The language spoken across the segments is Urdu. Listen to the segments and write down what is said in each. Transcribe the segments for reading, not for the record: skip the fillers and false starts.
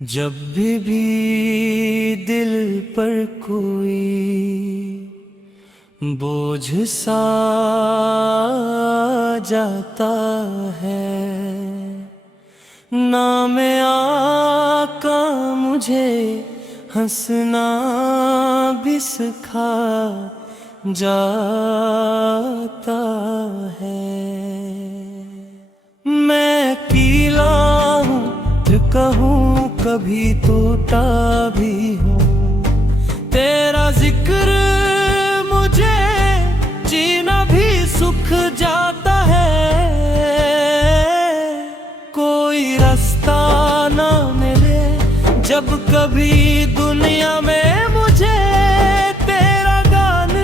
جب بھی دل پر کوئی بوجھ سا جاتا ہے، نام آقا مجھے ہنسنا بھی سکھا جاتا ہے۔ میں کیلا ہوں کہوں کبھی ٹوٹا بھی ہوں، تیرا ذکر مجھے جینا بھی سکھ جاتا ہے۔ کوئی رستہ نہ ملے جب کبھی دنیا میں مجھے، تیرا گان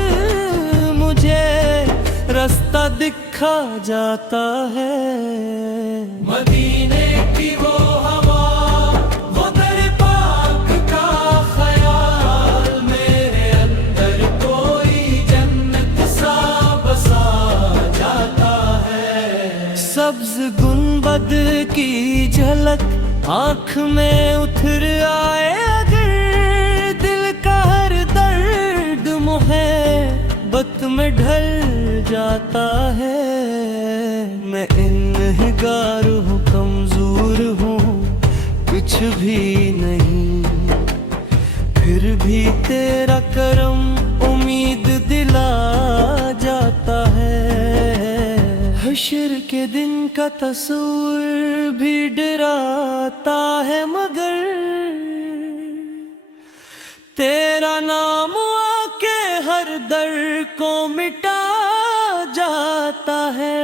مجھے رستہ دکھا جاتا ہے۔ مدینے کی وہ سبز گنبد کی جھلک آنکھ میں اتر آئے، اگر دل کا ہر درد محبت میں ڈھل جاتا ہے۔ میں انہگار ہوں، کمزور ہوں، کچھ بھی نہیں، پھر بھی تیرا کرم امید دلا جاتا ہے۔ حشر کے دن کا تصور بھی ڈراتا ہے، مگر تیرا نام آ کے ہر در کو مٹا جاتا ہے۔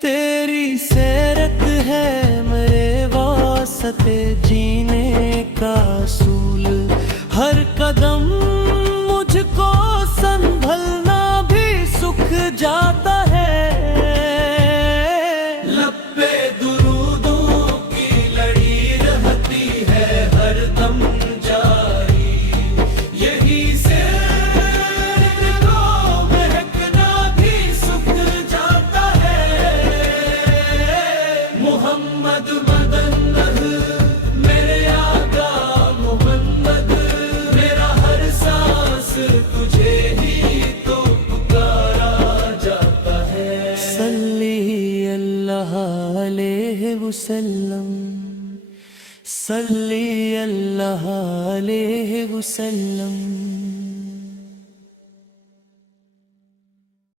تیری سیرت ہے میرے واسطے جینے کا اصول، ہر قدم مجھ کو سنبھلنا بھی سکھ جاتا ہے۔ صلی اللہ علیہ وسلم۔